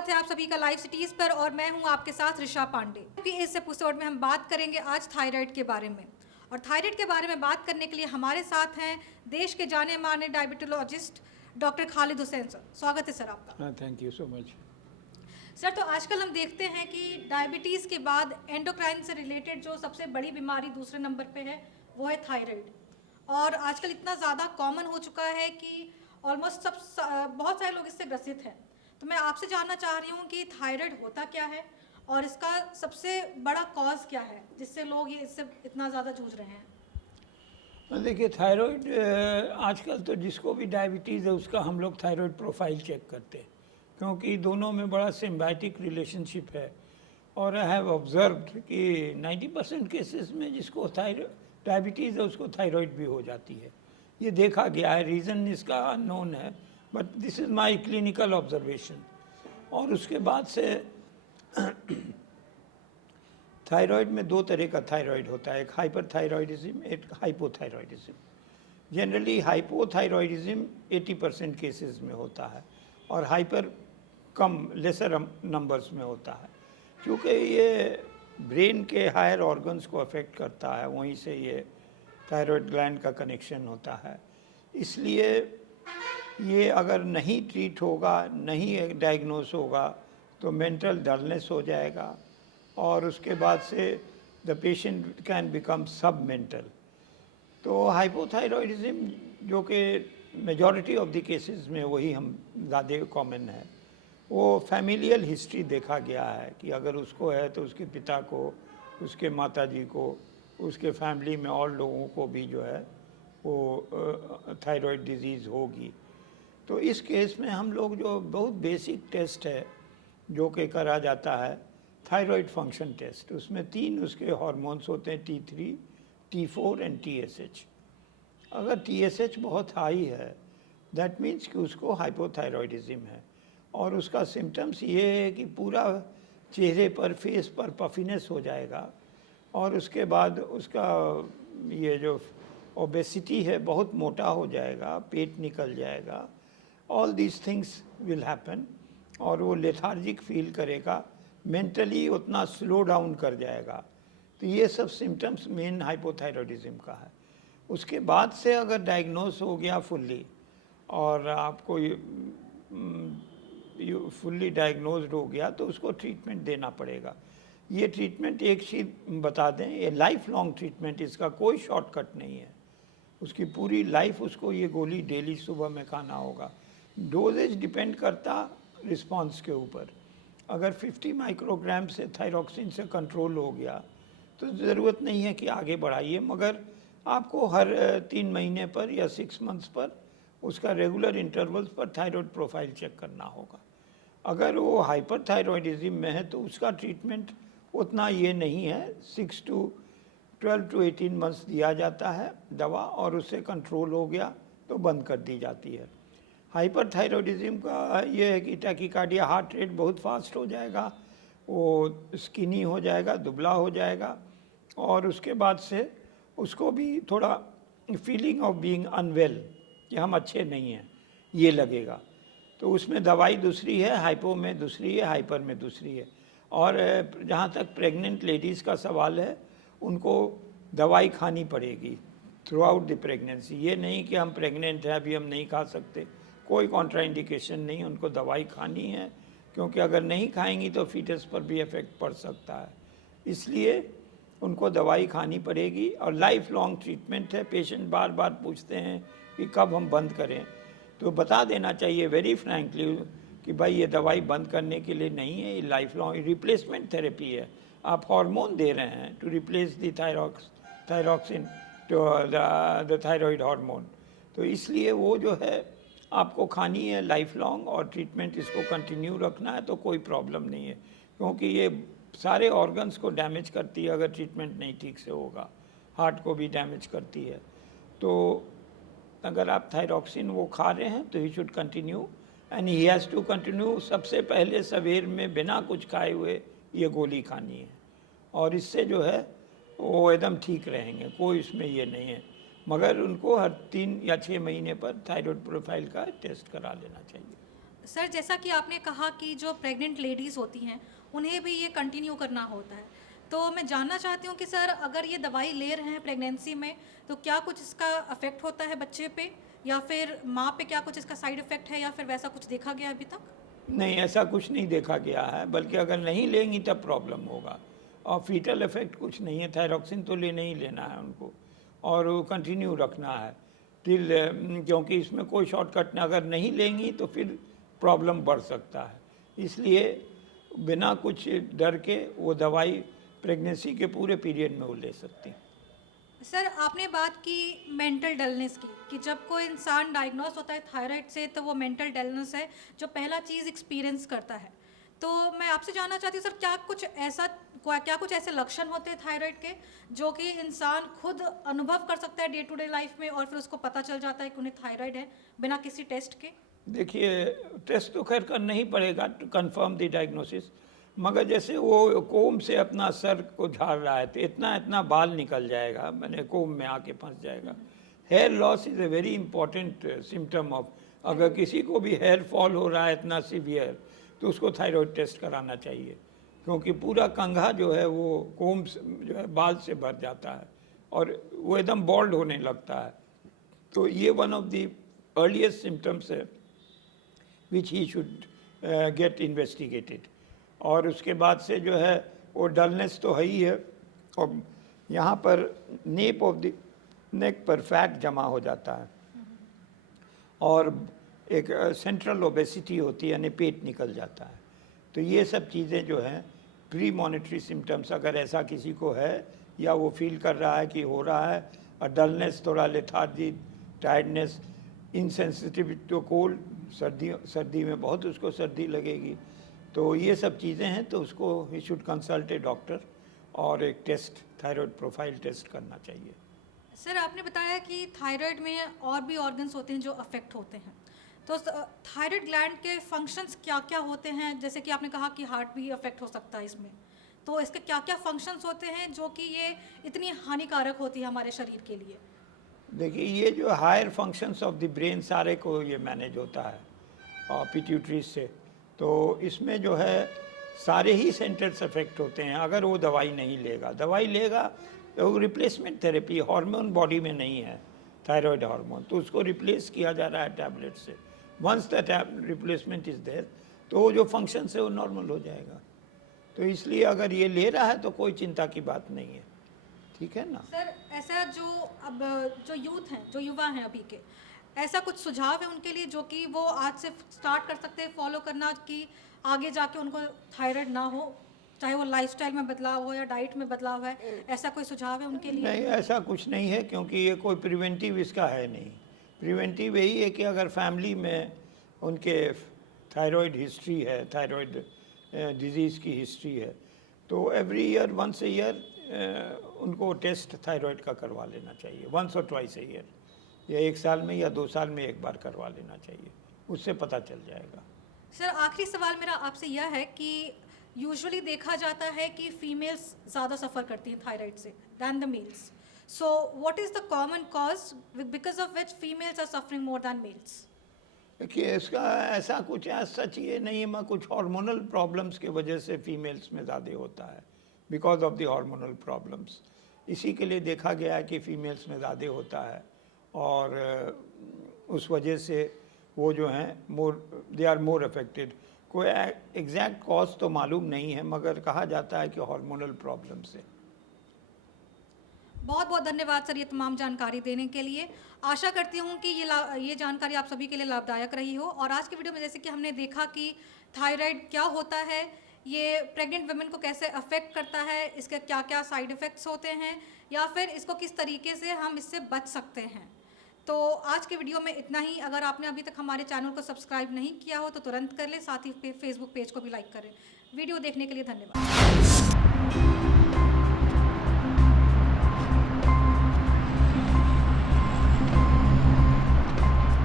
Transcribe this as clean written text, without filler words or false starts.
स्वागत है आप सभी का लाइव सिटीज़ पर और मैं हूं आपके साथ ऋषा पांडे। कि इस एपिसोड में हम बात करेंगे आज थायराइड के बारे में। और थायराइड के बारे में बात करने के लिए हमारे साथ हैं देश के जाने माने diabetologist doctor Khalid Hussain sir. स्वागत है सर आपका। Thank you so much. Sir, तो आजकल हम देखते हैं कि डायबिटीज़ के बाद एंडोक्राइन से रिलेटेड जो सबसे बड़ी बीमारी दूसरे नंबर पे है वो है थायराइड। और आजकल इतना ज़्यादा कॉमन हो चुका है कि ऑलमोस्ट बहुत सारे लोग इससे ग्रसित हैं। तो मैं आपसे जानना चाह रही हूँ कि थायराइड होता क्या है और इसका सबसे बड़ा कॉज क्या है जिससे लोग ये इससे इतना ज़्यादा जूझ रहे हैं। देखिए, थायराइड आजकल तो जिसको भी डायबिटीज़ है उसका हम लोग थायराइड प्रोफाइल चेक करते हैं, क्योंकि दोनों में बड़ा सिम्बायोटिक रिलेशनशिप है। और आई हैव ऑब्जर्व्ड कि 90% केसेस में जिसको थायराइड डायबिटीज़ है उसको थायराइड भी हो जाती है। ये देखा गया है, रीज़न इसका अननोन है, but this is my clinical observation. और उसके बाद से थायराइड में दो तरह का थायराइड होता है, एक हाइपरथायराइडिज्म, एक हाइपोथायराइडिज्म। जनरली हाइपोथायराइडिज्म 80% केसेस में होता है और हाइपर कम लेसर नंबर्स में होता है, क्योंकि ये ब्रेन के हायर ऑर्गन्स को अफेक्ट करता है, वहीं से ये थायराइड ग्लैंड का कनेक्शन होता है। इसलिए ये अगर नहीं ट्रीट होगा, नहीं डायग्नोस होगा, तो मेंटल डलनेस हो जाएगा और उसके बाद से द पेशेंट कैन बिकम सब मेंटल। तो हाइपोथायराइडिज्म, जो कि मेजॉरिटी ऑफ द केसेस में वही हम ज़्यादा कॉमन है, वो फैमिलियल हिस्ट्री देखा गया है कि अगर उसको है तो उसके पिता को, उसके माताजी को, उसके फैमिली में और लोगों को भी जो है वो थायराइड डिजीज़ होगी। तो इस केस में हम लोग जो बहुत बेसिक टेस्ट है जो कि करा जाता है, थायराइड फंक्शन टेस्ट, उसमें 3 उसके हार्मोन्स होते हैं, T3, T4 एंड TSH। अगर TSH बहुत हाई है दैट मीन्स कि उसको हाइपोथायराइडिज्म है। और उसका सिम्टम्स ये है कि पूरा चेहरे पर, फेस पर पफिनेस हो जाएगा और उसके बाद उसका ये जो ओबेसिटी है बहुत मोटा हो जाएगा, पेट निकल जाएगा, all these things will happen. और वो लेथार्जिक फील करेगा, मेंटली उतना स्लो डाउन कर जाएगा। तो ये सब सिम्टम्स मेन हाइपोथायराइडिज्म का है। उसके बाद से अगर डायग्नोस हो गया फुल्ली और आपको फुल्ली डायग्नोज्ड हो गया तो उसको ट्रीटमेंट देना पड़ेगा। ये ट्रीटमेंट एक चीज़ बता दें, ये लाइफ लॉन्ग ट्रीटमेंट, इसका कोई शॉर्टकट नहीं है। उसकी पूरी लाइफ उसको ये गोली डेली सुबह में खाना होगा। डोजेज डिपेंड करता रिस्पांस के ऊपर। अगर 50 माइक्रोग्राम से थायरॉक्सिन से कंट्रोल हो गया तो ज़रूरत नहीं है कि आगे बढ़ाइए, मगर आपको हर 3 महीने पर या 6 मंथ्स पर उसका रेगुलर इंटरवल्स पर थायराइड प्रोफाइल चेक करना होगा। अगर वो हाइपरथायराइडिज्म में है तो उसका ट्रीटमेंट उतना ये नहीं है, 12 to 18 मंथ्स दिया जाता है दवा, और उससे कंट्रोल हो गया तो बंद कर दी जाती है। हाइपरथायराइडिज्म का ये है कि टैकीकार्डिया, हार्ट रेट बहुत फास्ट हो जाएगा, वो स्किनी हो जाएगा, दुबला हो जाएगा, और उसके बाद से उसको भी थोड़ा फीलिंग ऑफ बीइंग अनवेल, कि हम अच्छे नहीं हैं, ये लगेगा। तो उसमें दवाई दूसरी है, हाइपो में दूसरी है, हाइपर में दूसरी है। और जहाँ तक प्रेग्नेंट लेडीज़ का सवाल है, उनको दवाई खानी पड़ेगी थ्रू आउट द प्रेगनेंसी। ये नहीं कि हम प्रेग्नेंट हैं अभी हम नहीं खा सकते, कोई कॉन्ट्राइंडिकेशन नहीं, उनको दवाई खानी है, क्योंकि अगर नहीं खाएंगी तो फीटस पर भी इफेक्ट पड़ सकता है। इसलिए उनको दवाई खानी पड़ेगी और लाइफ लॉन्ग ट्रीटमेंट है। पेशेंट बार बार पूछते हैं कि कब हम बंद करें, तो बता देना चाहिए वेरी फ्रैंकली कि भाई ये दवाई बंद करने के लिए नहीं है, ये लाइफ लॉन्ग रिप्लेसमेंट थेरेपी है। आप हार्मोन दे रहे हैं to replace the thyroxine to the thyroid hormone. तो इसलिए वो जो है आपको खानी है लाइफ लॉन्ग, और ट्रीटमेंट इसको कंटिन्यू रखना है तो कोई प्रॉब्लम नहीं है, क्योंकि ये सारे ऑर्गन्स को डैमेज करती है अगर ट्रीटमेंट नहीं ठीक से होगा। हार्ट को भी डैमेज करती है। तो अगर आप थायरॉक्सिन वो खा रहे हैं तो ही should continue, and he has to continue. सबसे पहले सवेर में बिना कुछ खाए हुए ये गोली खानी है, और इससे जो है वो एकदम ठीक रहेंगे, कोई इसमें ये नहीं है। मगर उनको हर 3 या 6 महीने पर थायराइड प्रोफाइल का टेस्ट करा लेना चाहिए। सर जैसा कि आपने कहा कि जो प्रेग्नेंट लेडीज़ होती हैं उन्हें भी ये कंटिन्यू करना होता है, तो मैं जानना चाहती हूँ कि सर अगर ये दवाई ले रहे हैं प्रेगनेंसी में तो क्या कुछ इसका अफेक्ट होता है बच्चे पे, या फिर माँ पे क्या कुछ इसका साइड इफ़ेक्ट है, या फिर वैसा कुछ देखा गया अभी तक? नहीं, ऐसा कुछ नहीं देखा गया है, बल्कि अगर नहीं लेंगी तब प्रॉब्लम होगा। और फीटल इफेक्ट कुछ नहीं है, थायरॉक्सिन तो लेने ही लेना है उनको, और वो कंटिन्यू रखना है टिल, क्योंकि इसमें कोई शॉर्टकट नहीं, अगर नहीं लेंगी तो फिर प्रॉब्लम बढ़ सकता है। इसलिए बिना कुछ डर के वो दवाई प्रेगनेंसी के पूरे पीरियड में वो ले सकती हैं। सर आपने बात की मेंटल डलनेस की, कि जब कोई इंसान डायग्नोस होता है थायराइड से तो वो मेंटल डलनेस है जो पहला चीज़ एक्सपीरियंस करता है। तो मैं आपसे जानना चाहती हूँ सर, क्या कुछ ऐसे लक्षण होते हैं थायराइड के जो कि इंसान खुद अनुभव कर सकता है डे टू डे लाइफ में, और फिर उसको पता चल जाता है कि उन्हें थायराइड है बिना किसी टेस्ट के? देखिए, टेस्ट तो खैर करना ही पड़ेगा टू कंफर्म द डायग्नोसिस, मगर जैसे वो कोम से अपना सर को झाड़ रहा है तो इतना इतना बाल निकल जाएगा, मैंने कोम में आके फंस जाएगा। Hair loss is a very important symptom of, अगर किसी को भी हेयर फॉल हो रहा है इतना सीवियर तो उसको थायराइड टेस्ट कराना चाहिए, क्योंकि पूरा कंघा जो है वो कोम जो है बाल से भर जाता है और वो एकदम बॉल्ड होने लगता है। तो ये one of the earliest symptoms है विच ही शुड गेट इन्वेस्टिगेटेड। और उसके बाद से जो है वो डलनेस तो है ही है, और यहाँ पर नेप ऑफ द नेक पर फैट जमा हो जाता है, और एक सेंट्रल ओबेसिटी होती है, यानी पेट निकल जाता है। तो ये सब चीज़ें जो हैं प्री मॉनिटरी सिम्टम्स, अगर ऐसा किसी को है या वो फील कर रहा है कि हो रहा है, और डलनेस, थोड़ा lethargy, tiredness, insensitivity to cold, सर्दी में बहुत उसको सर्दी लगेगी, तो ये सब चीज़ें हैं, तो उसको he should consult A doctor और एक टेस्ट, थायराइड प्रोफाइल टेस्ट करना चाहिए। सर आपने बताया कि थायराइड में और भी ऑर्गन्स होते हैं जो अफेक्ट होते हैं, तो थायराइड ग्लैंड के फंक्शंस क्या क्या होते हैं? जैसे कि आपने कहा कि हार्ट भी अफेक्ट हो सकता है इसमें, तो इसके क्या क्या फंक्शंस होते हैं जो कि ये इतनी हानिकारक होती है हमारे शरीर के लिए? देखिए, ये जो higher functions of the brain सारे को ये मैनेज होता है और पिट्यूटरी से, तो इसमें जो है सारे ही सेंटर्स अफेक्ट होते हैं। अगर वो दवाई नहीं लेगा, दवाई लेगा तो रिप्लेसमेंट थेरेपी, हार्मोन बॉडी में नहीं है थायराइड हार्मोन, तो उसको रिप्लेस किया जा रहा है टैबलेट से। Once the replacement is there तो वो जो फंक्शन है वो नॉर्मल हो जाएगा। तो इसलिए अगर ये ले रहा है तो कोई चिंता की बात नहीं है, ठीक है ना। सर ऐसा जो यूथ हैं, जो युवा हैं अभी के, ऐसा कुछ सुझाव है उनके लिए जो कि वो आज से स्टार्ट कर सकते हैं फॉलो करना, कि आगे जाके उनको थायराइड ना हो, चाहे वो लाइफस्टाइल में बदलाव हो या डाइट में बदलाव है, ऐसा कोई सुझाव है उनके लिए? नहीं, ऐसा कुछ नहीं है, क्योंकि ये कोई प्रिवेंटिव इसका है नहीं। प्रिवेंटिव यही है कि अगर फैमिली में उनके थायराइड हिस्ट्री है, थायराइड डिजीज़ की हिस्ट्री है, तो every year, once a year उनको टेस्ट थायराइड का करवा लेना चाहिए, वंस और ट्वाइस ए ईयर, या 1 साल में या 2 साल में एक बार करवा लेना चाहिए, उससे पता चल जाएगा। सर आखिरी सवाल मेरा आपसे यह है कि यूजुअली देखा जाता है कि फीमेल्स ज़्यादा सफ़र करती हैं थायराइड से than the males, so what is the common cause because of which females are suffering more than males? देखिए, इसका ऐसा कुछ सच ये नहीं है, मैं कुछ हार्मोनल प्रॉब्लम्स की वजह से फीमेल्स में ज़्यादा होता है, because of the hormonal problems, इसी के लिए देखा गया है कि फीमेल्स में ज़्यादा होता है, और उस वजह से वो जो हैं दे आर मोर अफेक्टेड। कोई एग्जैक्ट कॉज तो मालूम नहीं है, मगर कहा जाता है कि हार्मोनल प्रॉब्लम से। बहुत बहुत धन्यवाद सर ये तमाम जानकारी देने के लिए। आशा करती हूँ कि ये जानकारी आप सभी के लिए लाभदायक रही हो। और आज की वीडियो में जैसे कि हमने देखा कि थायराइड क्या होता है, ये प्रेग्नेंट वुमेन को कैसे अफेक्ट करता है, इसके क्या क्या साइड इफ़ेक्ट्स होते हैं, या फिर इसको किस तरीके से हम इससे बच सकते हैं। तो आज के वीडियो में इतना ही। अगर आपने अभी तक हमारे चैनल को सब्सक्राइब नहीं किया हो तो तुरंत कर ले, साथ ही फेसबुक पेज को भी लाइक करें। वीडियो देखने के लिए धन्यवाद।